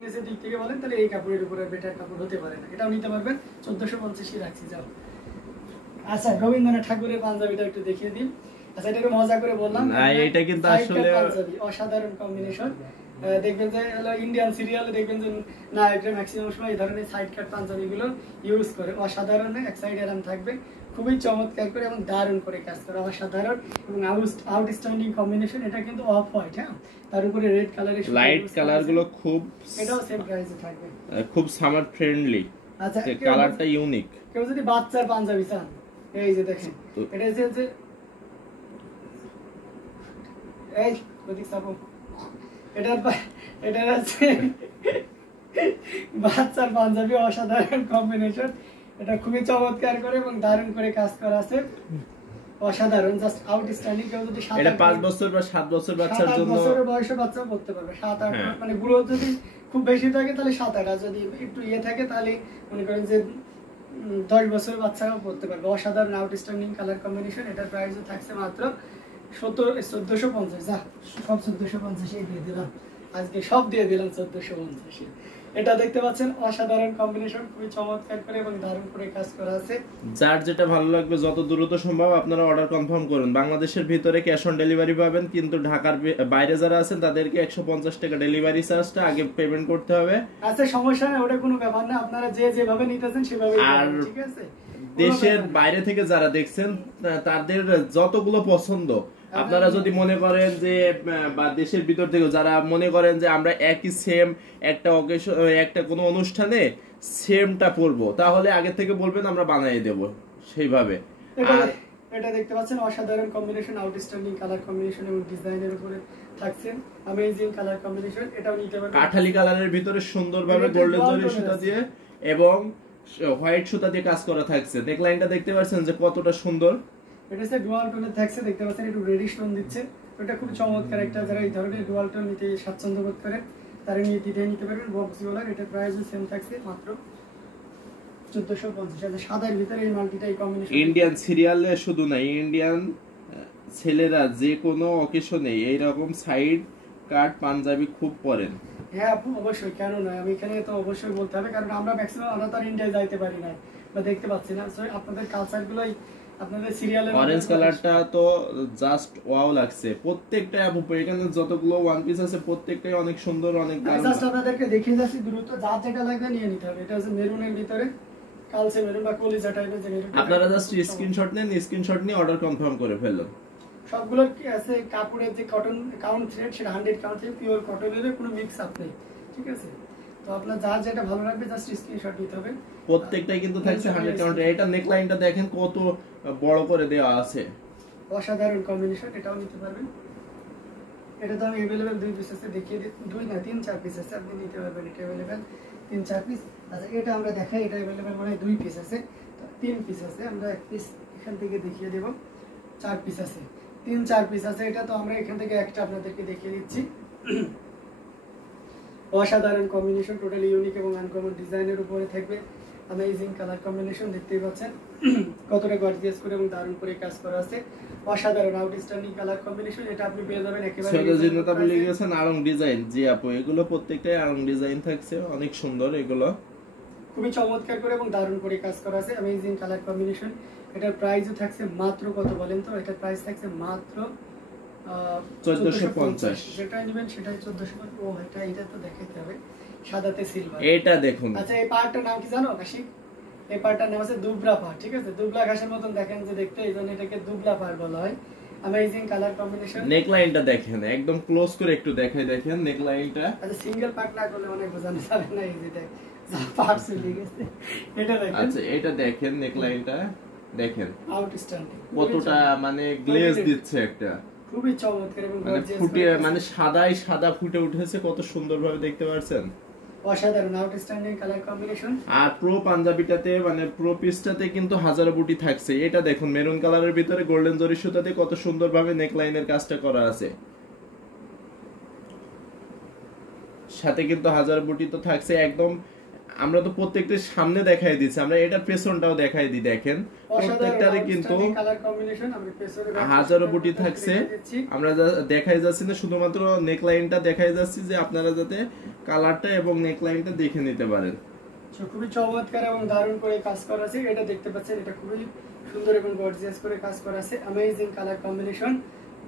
দিক থেকে বলেন তাহলে এই কাপড়ের উপরে বেটার কাপড় হতে পারে না, এটাও নিতে পারবেন। 1450 রাখছি যাও। আচ্ছা রবীন্দ্রনাথ ঠাকুরের পাঞ্জাবিটা একটু দেখিয়ে দিন। আচ্ছা এটা একটু মজা করে বললাম, এটা কিন্তু আসলে অসাধারণ কম্বিনেশন। দেখবেন যে ইন্ডিয়ান সিরিয়ালে দেখবেন যে নায়করা ম্যাক্সিমাম সময় এই ধরনের সাইড কাট পাঞ্জাবি গুলো ইউজ করে। অসাধারণ, এক সাইডে আরাম থাকবে, খুবই চমৎকার করে এবং দারুণ করে কাজ করে, অসাধারণ এবং আউটস্ট্যান্ডিং কম্বিনেশন। এটা কিন্তু অফ হোয়াইট, হ্যাঁ, তার উপরে রেড কালারের লাইট কালার গুলো খুব, এটাও সেম প্রাইসে থাকবে, খুব সামার ফ্রেন্ডলি। আচ্ছা কালারটা ইউনিক। কেউ যদি বাচ্চার পাঞ্জাবি চান, এই যে দেখেন এটা যে এই প্রতীক সাপো, এটা হচ্ছে বাচ্চার পাঞ্জাবি, অসাধারণ কম্বিনেশন। এটা খুবই চমৎকার করে এবং দারুণ করে কাজ করা আছে, অসাধারণ, জাস্ট আউটস্ট্যান্ডিং। কেউ যদি এটা 5 বছর বা 7 বছর বাচ্চার জন্য, 7 বছরের বয়সের বাচ্চা পড়তে পারবে। 7-8 মানে গ্রোথ যদি খুব বেশি থাকে তাহলে 7-8, আর যদি একটু থাকে তাহলে মনে করেন যে 10 বছরের বাচ্চারাও পড়তে পারবে। অসাধারণ আউটস্ট্যান্ডিং কালার কম্বিনেশন। এটার প্রাইসও থাকছে মাত্র 1450। যা সব 1450 দিয়ে দিলাম, আজকে সব দিয়ে দিলাম 1450। এটা দেখতে পাচ্ছেন অসাধারণ কম্বিনেশন, খুবই চমৎকার করে এবং দারুণ করে কাজ করা আছে। যার যেটা ভালো লাগবে যত দ্রুত সম্ভব আপনারা অর্ডার কনফার্ম করুন। বাংলাদেশের ভিতরে ক্যাশ অন ডেলিভারি পাবেন, কিন্তু ঢাকার বাইরে যারা আছেন তাদেরকে 150 টাকা ডেলিভারি চার্জটা আগে পেমেন্ট করতে হবে। আচ্ছা সমস্যা নেই, ওটা কোনো ব্যাপার না, আপনারা যেভাবে নিতেছেন সেভাবেই করবেন, ঠিক আছে। দেশের বাইরে থেকে যারা দেখছেন তাদের যতগুলো পছন্দ, আপনারা যদি মনে করেন যে, বা দেশের ভিতর থেকে যারা মনে করেন যে আমরা একই সেম একটা অকেশন, একটা কোনো অনুষ্ঠানে সেমটা পরবো, তাহলে আগে থেকে বলবেন, আমরা বানিয়ে দেব সেইভাবে। আর এটা দেখতে পাচ্ছেন অসাধারণ কম্বিনেশন, আউটস্ট্যান্ডিং কালার কম্বিনেশন এবং ডিজাইনের উপরে থাকছে অ্যামেজিং কালার কম্বিনেশন। এটাও নিতে পারবেন কাঠালি কালারের ভিতরে সুন্দরভাবে গোল্ডেন জরি সুতা দিয়ে এবং হোয়াইট সুতা দিয়ে কাজ করা থাকছে। নেকলাইনটা দেখতে পাচ্ছেন যে কতটা সুন্দর, এটা হচ্ছে ডুয়াল টোনে থাকছে, দেখতে পাচ্ছেন একটু রেডিশ টোন দিচ্ছে। এটা খুব চমৎকার একটা, যারা এই ধরনের ডুয়াল টোন নিতে স্বাচ্ছন্দ্য বোধ করে তারা নিতে পারবেন। বক্স গলার, এটা প্রাইসও সেম থাকছে মাত্র 1450। সাদার ভিতরে এই মাল্টিটাই কম্বিনেশন। ইন্ডিয়ান সিরিয়ালে শুধু না, ইন্ডিয়ান ছেলেরা যে কোনো অকেশনে এইরকম সাইড কাট পাঞ্জাবি খুব পরেন। হ্যাঁ আপু অবশ্যই, কেন নয়, আমি এখানে তো অবশ্যই বলতে হবে, কারণ আমরা ম্যাক্সিমাম আমরা তো ইন্ডিয়ায় যাইতে পারি না বা দেখতে পাচ্ছি না। সো আপনাদের কালচার গুলোই আপনাদের সিরিয়ালের অরেঞ্জ কালারটা তো জাস্ট ওয়াও লাগছে। প্রত্যেকটা আপু এখানে যতগুলো ওয়ান পিস আছে প্রত্যেকটাই অনেক সুন্দর, অনেক দারুণ। জাস্ট আপনাদেরকে দেখিয়ে যাচ্ছি দ্রুত, যা যেটা লাগবে নিয়ে নিতে হবে। এটা হচ্ছে মেরুনের ভিতরে কালচে মেরুন বা কলিজা টাইপের যে মেরুন। আপনারা জাস্ট স্ক্রিনশট নেন, স্ক্রিনশট নিয়ে অর্ডার কনফার্ম করে ফেলুন। সবগুলোর কি আছে কাপড়ের যে কটন কাউন্ট থ্রেড, সেটা 100 কাউন্ট থ্রেড, পিওর কটনের, কোনো মিক্স আপ নেই, ঠিক আছে। তো আপনার যা যেটা ভালো লাগবে জাস্ট স্ক্রিনশট নিতে হবে। প্রত্যেকটাই কিন্তু থাকছে 100 কাউন্টে। এটা নেকলাইনটা দেখেন কত বড় করে দেওয়া আছে, অসাধারণ কম্বিনেশন। এটাও নিতে পারবেন। এটা তো আমি अवेलेबल 2 পিস আছে, দেখিয়ে দিই। 2 না 3-4 পিস আছে, আপনি নিতে পারবেন। এটা अवेलेबल 3-4 পিস। আচ্ছা এটা আমরা দেখাই, এটা अवेलेबल মানে 2 পিস আছে, 3 পিস আছে। আমরা এক পিস এখান থেকে দেখিয়ে দেব, 4 পিস আছে, 3-4 পিস আছে। এটা তো আমরা এখান থেকে একটা আপনাদেরকে দেখিয়ে দিচ্ছি। অসাধারণ কম্বিনেশন, টোটালি ইউনিক এবং আনকমন ডিজাইনের উপরে থাকবে। অ্যামেজিং কালার কম্বিনেশন, দেখতেই পাচ্ছেন কতটা গর্জিয়াস করে এবং দারুণ করে কাজ করা আছে। অসাধারণ আউটস্ট্যান্ডিং কালার কম্বিনেশন। এটা আপনি পেয়ে যাবেন একেবারে সৈয়দজিনতা বলে গেছেন আরং ডিজাইন। জি আপু এগুলো প্রত্যেকটাই আরং ডিজাইন থাকছে, অনেক সুন্দর। এগুলো খুবই চমৎকার করে এবং দারুণ করে কাজ করা আছে, অ্যামেজিং কালার কম্বিনেশন। এটার প্রাইসও থাকছে মাত্র কত বলেন তো? এটার প্রাইস থাকছে মাত্র 1450। যেটা নেবেন সেটাই 1450। ও এটা তো দেখাইতে হবে, সাদাতে সিলভার। এটা দেখুন। আচ্ছা এই পার্টটার নাম কি জানো কাশিক? এই পার্টটার নাম আছে দুবলা পাড়, ঠিক আছে। দুবলা ঘাসের মতন দেখেন যে দেখতে, এইজন্য এটাকে দুবলা পাড় বলা হয়। Amazing colour combination. নেকলাইনটা দেখেন, একদম ক্লোজ করে একটু দেখাই, দেখেন নেকলাইনটা। আচ্ছা সিঙ্গেল পার্ট না করলে অনেক বোঝানো যাবে না, এই যে যা পার্ট চলে গেছে এটা দেখেন। আচ্ছা এটা দেখেন, নেকলাইনটা দেখেন আউটস্ট্যান্ডিং, কতটা মানে গ্লেজ দিচ্ছে একটা, খুবই চমৎকার এবং গর্জিয়াস ফুটে মানে সাদাই সাদা ফুটে উঠেছে, কত সুন্দরভাবে দেখতে পাচ্ছেন। অসাধারণ আউটস্ট্যান্ডিং কালার কম্বিনেশন। আর প্রো পাঞ্জাবিটাতে মানে প্রো পিসটাতে কিন্তু হাজারো বুটি থাকছে। এটা দেখুন মেরুন কালারের ভিতরে গোল্ডেন জরি সুতাতে কত সুন্দরভাবে নেকলাইনের কাজটা করা আছে। সাথে কিন্তু হাজার বুটি তো থাকছে, একদম আমরা তো প্রত্যেকটার সামনে দেখাই দিচ্ছি, আমরা এটার পেছনটাও দেখাই দিই। দেখেন প্রত্যেকটারে কিন্তু কালার কম্বিনেশন আমরা পেছনে হাজারো বুটি থাকছে। আমরা দেখাই যাচ্ছি না, শুধুমাত্র নেকলাইনটা দেখাই যাচ্ছি যে আপনারা যাতে কালারটা এবং নেকলাইনটা দেখে নিতে পারেন। খুবই চমৎকার এবং দারুণ করে কাজ করা আছে। এটা দেখতে পাচ্ছেন, এটা খুবই সুন্দর এবং গর্জিয়াস করে কাজ করা আছে। Amazing colour combination,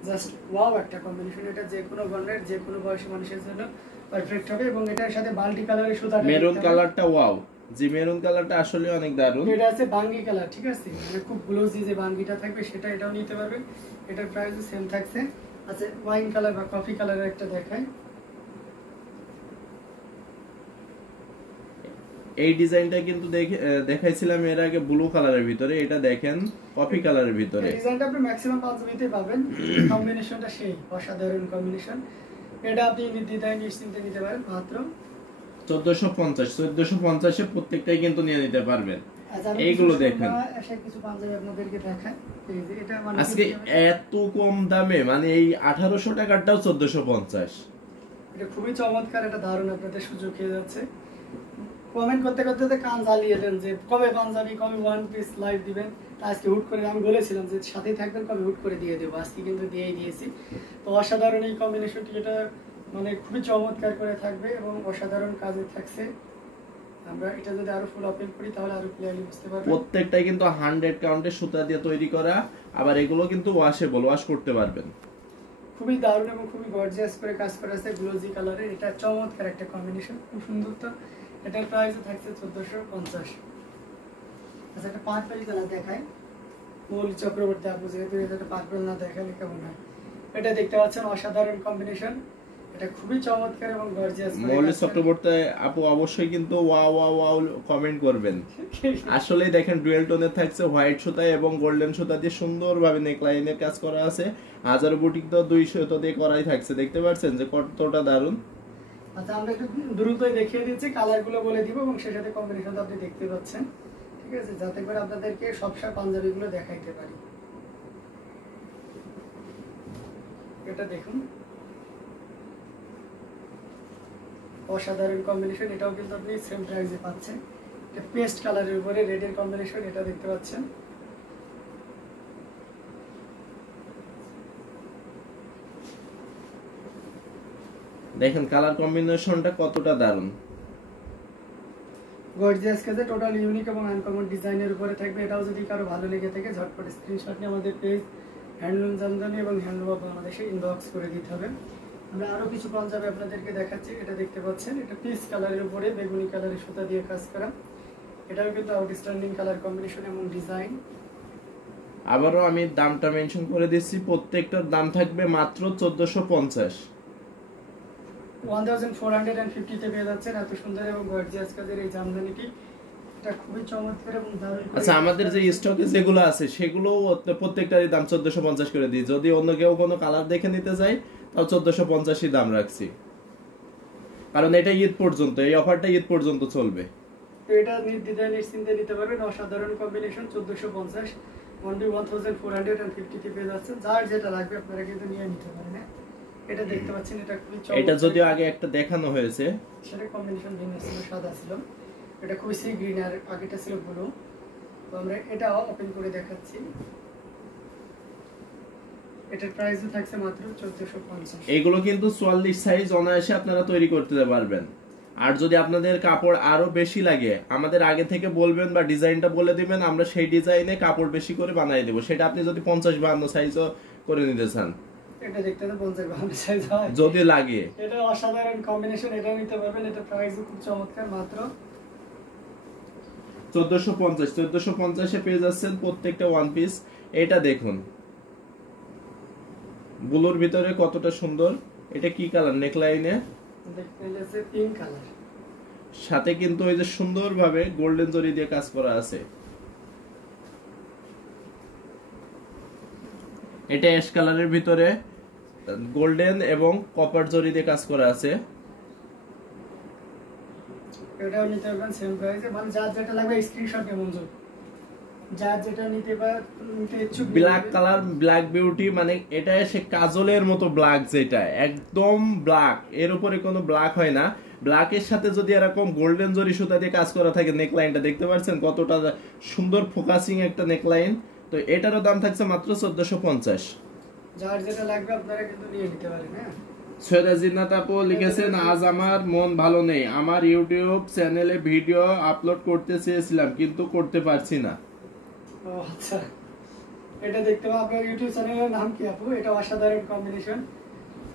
just wow একটা কম্বিনেশন। এটা যে কোনো বর্ণের যে কোনো বয়সী মানুষের জন্য পারফেক্ট হবে। এবং এটার সাথে বাল্টি কালারের সুতা, মেরুন কালারটা ওয়াও, যে মেরুন কালারটা আসলে অনেক দারুণ। এটা আছে বাঙ্গি কালার, ঠিক আছে, মানে খুব গ্লোজি যে বাঙ্গিটা থাকবে সেটা এটাও নিতে পারবেন। এটার প্রাইসও সেম থাকছে। আচ্ছা, ওয়াইন কালার বা কফি কালারের একটা দেখাই। এই ডিজাইনটা কিন্তু দেখাইছিলাম এর আগে ব্লু কালারের ভিতরে, এটা দেখেন কফি কালারের ভিতরে। এই ডিজাইনটা আপনি ম্যাক্সিমাম পাঞ্জাবিতে পাবেন। কম্বিনেশনটা সেই অসাধারণ কম্বিনেশন। এটা আপনি নির্দ্বিধায় নিশ্চিন্তে নিতে পারেন মাত্র 1450 এ প্রত্যেকটাই কিন্তু নিয়ে নিতে পারবেন। এইগুলো দেখেন, কিছু পাঞ্জাবি আপনাদেরকে দেখাই। এই যে এটা মানে আজকে এত কম দামে, মানে এই 1800 টাকারটাও 1450। এটা খুবই চমৎকার, এটা দারুণ আপনাদের সুযোগ হয়ে যাচ্ছে। কমেন্ট করতে করতে তো কান জ্বালিয়ে দেন যে কবে পাঞ্জাবি, কবে ওয়ান পিস লাইভ দিবেন। আজকে হুট করে আমি বলেছিলাম যে সাথেই থাকবেন, কবে হুট করে দিয়ে দেবো, আজকে কিন্তু দিয়েই দিয়েছি। তো অসাধারণ এই কম্বিনেশনটি, এটা মানে খুবই চমৎকার করে থাকবে এবং অসাধারণ কাজে থাকছে। আমরা এটা যদি আরো ফুল ওপেন করি তাহলে আরো ক্লিয়ারলি বুঝতে পারবেন। প্রত্যেকটাই কিন্তু 100 কাউন্টের সুতা দিয়ে তৈরি করা, আবার এগুলো কিন্তু ওয়াশেবল, ওয়াশ করতে পারবেন। খুবই দারুণ এবং খুবই গর্জিয়াস করে কাজ করা আছে গ্লোজি কালারে। এটা চমৎকার একটা কম্বিনেশন, খুব সুন্দর। তো এটার প্রাইস থাকছে 1450। আচ্ছা, একটা পার্পল কালার দেখায়। মৌলি চক্রবর্তী আপু, যেহেতু এটা পার্পল না দেখালে কেমন হয়। এটা দেখতে পাচ্ছেন অসাধারণ কম্বিনেশন, এটা খুবই চমৎকার এবং গর্জিয়াস। মৌলি চক্রবর্তী আপু অবশ্যই কিন্তু ওয়াও ওয়াও ওয়াও কমেন্ট করবেন। আসলে দেখেন ডুয়েল টোনের থাকছে, হোয়াইট সুতা এবং গোল্ডেন সুতা দিয়ে সুন্দরভাবে নেকলাইনের কাজ করা আছে। 1000 বুটিক তো 200 দিয়ে করাই থাকছে, দেখতে পাচ্ছেন যে কতটা দারুণ। আচ্ছা, আমরা একটু দ্রুতই দেখিয়ে দিচ্ছি, কালারগুলো বলে দিব এবং সেই সাথে কম্বিনেশন আপনি দেখতে পাচ্ছেন, ঠিক আছে, যাতে করে আপনাদেরকে সবসা পাঞ্জাবিগুলো দেখাইতে পারি। এটা দেখুন, অসাধারণ কম্বিনেশন। এটাও কিন্তু আপনি সেম প্রাইসে পাচ্ছেন। এটা পেস্ট কালারের উপরে রেডের কম্বিনেশন, এটা দেখতে পাচ্ছেন। দেখেন কালার কম্বিনেশনটা কতটা দারুণ, গর্জিয়াস কাজে টোটাল ইউনিক এবং আনকমন ডিজাইনের উপরে থাকবে। এটাও যদি কারো ভালো লেগে থাকে ঝটপট স্ক্রিনশট নিয়ে আমাদের পেজ হ্যান্ডলুম জামদানি এবং হ্যান্ডলুম অফ বাংলাদেশে ইনবক্স করে দিতে হবে। আমরা আরো কিছু পাঞ্জাবি আপনাদেরকে দেখাচ্ছি। এটা দেখতে পাচ্ছেন, এটা পিচ কালারের উপরে বেগুনি কালারের সুতা দিয়ে কাজ করা। এটাও কিন্তু আউটস্ট্যান্ডিং কালার কম্বিনেশন এবং ডিজাইন। আবারও আমি দামটা মেনশন করে দিচ্ছি, প্রত্যেকটার দাম থাকবে মাত্র 1450। 1450 তে পেয়ে যাচ্ছেন এত সুন্দর এবং গর্জিয়াস কাজের এই জামদানিটি। এটা খুবই চমৎকার এবং দারুণ। আচ্ছা, আমাদের যে স্টকে যেগুলো আছে সেগুলো প্রত্যেকটারই দাম 1450 করে দিই। যদি অন্য কেউ কোনো কালার দেখে নিতে চায় তাও 1450ই দাম রাখছি, কারণ এটা ঈদ পর্যন্ত, এই অফারটা ঈদ পর্যন্ত চলবে। তো এটা নির্দ্বিধায় নিশ্চিন্তে নিতে পারবেন। অসাধারণ কম্বিনেশন, 1450 অনলি 1450 তে পেয়ে যাচ্ছেন। যার যেটা লাগবে আপনারা কিন্তু নিয়ে নিতে পারেন। এটা দেখতে পাচ্ছেন, এটা খুবই চমৎকার। এটা যদিও আগে একটা দেখানো হয়েছে, সেটা কম্বিনেশন ভিন্ন ছিল, সাদা ছিল। এটা খুবই সি গ্রিন, আর আগেটা ছিল ব্লু। তো আমরা এটা ওপেন করে দেখাচ্ছি। এটার প্রাইসও থাকছে মাত্র 1450। এগুলো কিন্তু 44 সাইজ অনায়াসে আপনারা তৈরি করতে পারবেন। আর যদি আপনাদের কাপড় আরো বেশি লাগে আমাদের আগে থেকে বলবেন বা ডিজাইনটা বলে দিবেন, আমরা সেই ডিজাইনে কাপড় বেশি করে বানিয়ে দেব। সেটা আপনি যদি 50-52 সাইজও করে নিতে চান, এটা দেখতে তো 50-52 সাইজ হয় যদি লাগে। এটা অসাধারণ কম্বিনেশন, এটাও নিতে পারবেন। এটা প্রাইসও খুব চমৎকার, মাত্র 1450 এ পেয়ে যাচ্ছেন প্রত্যেকটা ওয়ান পিস। এটা দেখুন ব্লুর ভিতরে কতটা সুন্দর। এটা কি কালার? নেকলাইনে দেখতে যাচ্ছে পিঙ্ক কালার, সাথে কিন্তু ওই যে সুন্দরভাবে গোল্ডেন জরি দিয়ে কাজ করা আছে। এটা অ্যাশ কালারের ভিতরে গোল্ডেন এবং কপার জরি দিয়ে কাজ করা আছে। এটাও নিতে পারবেন সেম প্রাইসে। মানে যার যেটা লাগবে স্ক্রিনশট নিয়ে মঞ্জুর, যার যেটা নিতে ইচ্ছুক। ব্ল্যাক কালার, ব্ল্যাক বিউটি, মানে এটা সে কাজলের মতো ব্ল্যাক, যেটা একদম ব্ল্যাক, এর উপরে কোনো ব্ল্যাক হয় না। ব্ল্যাকের সাথে যদি এরকম গোল্ডেন জরি সুতা দিয়ে কাজ করা থাকে, নেকলাইনটা দেখতে পাচ্ছেন কতটা সুন্দর ফোকাসিং একটা নেকলাইন। তো এটারও দাম থাকছে মাত্র 1450। যার যেটা লাগবে আপনারা কিন্তু নিয়ে নিতে পারেন। হ্যাঁ, সৈয়দা জিন্নাত আপু লিখেছেন, আজ আমার মন ভালো নেই, আমার ইউটিউব চ্যানেলে ভিডিও আপলোড করতে চেয়েছিলাম কিন্তু করতে পারছি না। ও আচ্ছা, এটা দেখতে পাবো। আপনার ইউটিউব চ্যানেলের নাম কি আপু? এটা অসাধারণ কম্বিনেশন,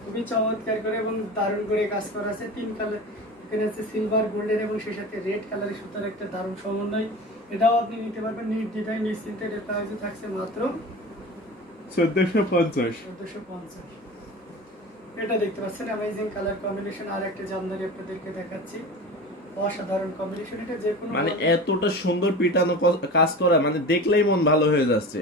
খুবই চমৎকার করে এবং দারুণ করে কাজ করা আছে। 3 কালার, এখানে আছে সিলভার, গোল্ডেন এবং সেই সাথে রেড কালারের সুতার একটা দারুণ সমন্বয়। এটাও আপনি নিতে পারবেন নির্দ্বিধায় নিশ্চিন্তে। এর প্রাইস থাকছে মাত্র 1450। 1450। এটা দেখতে পাচ্ছেন অ্যামেজিং কালার কম্বিনেশন। আর একটা জামদানি আপনাদেরকে দেখাচ্ছি, অসাধারণ কম্বিনেশন। এটা যে কোনো মানে এতটা সুন্দর পিটানো কাজ করা, মানে দেখলেই মন ভালো হয়ে যাচ্ছে।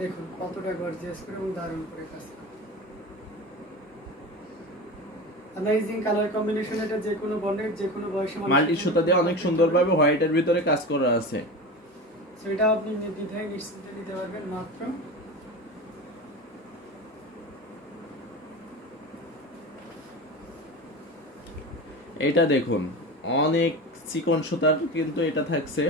দেখুন কতটা গর্জিয়াস করে এবং দারুণ করে কাজ করা, অ্যামেজিং কালার কম্বিনেশন। এটা যে কোনো বন্ডের যে কোনো বয়সে মাল্টি সুতা দিয়ে অনেক সুন্দরভাবে হোয়াইটের ভিতরে কাজ করা আছে। সেটা আপনি নির্দ্বিধায় নিশ্চিন্তে নিতে পারবেন মাত্র এটা দেখুন অনেক চিকন সুতার কিন্তু এটা থাকছে।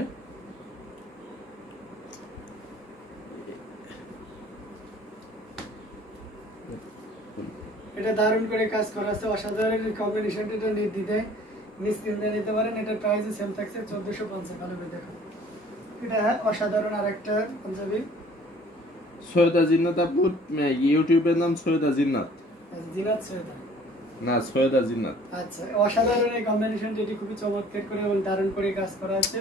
এটা দারুণ করে কাজ করা আছে, অসাধারণ কম্বিনেশন। এটা নির্দ্বিধায় নিশ্চিন্তে নিতে পারেন। এটার প্রাইস সেম থাকছে 1450। ভালো করে দেখুন, এটা অসাধারণ আরেকটা পাঞ্জাবি। সৈয়দা জিন্নাত আপুর ইউটিউবের নাম সৈয়দা জিন্নাত, জিনাত সৈয়দা না সৈয়দা জিন্নাত। আচ্ছা, অসাধারণ এই কম্বিনেশন, যেটি খুবই চমৎকার করে এবং দারুণ করে কাজ করা আছে।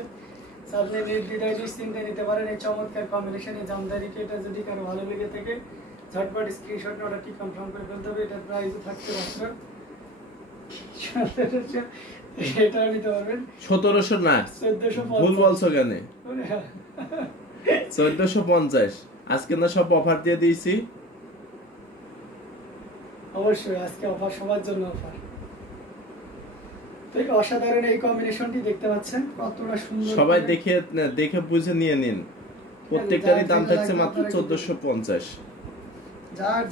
আপনি নির্দ্বিধায় নিশ্চিন্তে নিতে পারেন এই চমৎকার কম্বিনেশন। এই জামদানিটি এটা যদি কারো ভালো লেগে থাকে ঝটপট স্ক্রিনশট অর্ডারটি কনফার্ম করে ফেলতে হবে। এটার প্রাইস থাকছে মাত্র 1700। এটাও নিতে পারবেন 1700 না, 1450। ভুল বলছো কেন? 1450। আজকে না সব অফার দিয়ে দিয়েছি। অবশ্যই আজকে অফার, সবার জন্য অফার। তো এই অসাধারণ এই কম্বিনেশনটি দেখতে পাচ্ছেন কতটা সুন্দর। সবাই দেখে বুঝে নিয়ে নিন। প্রত্যেকটারই দাম থাকছে মাত্র 1450। যার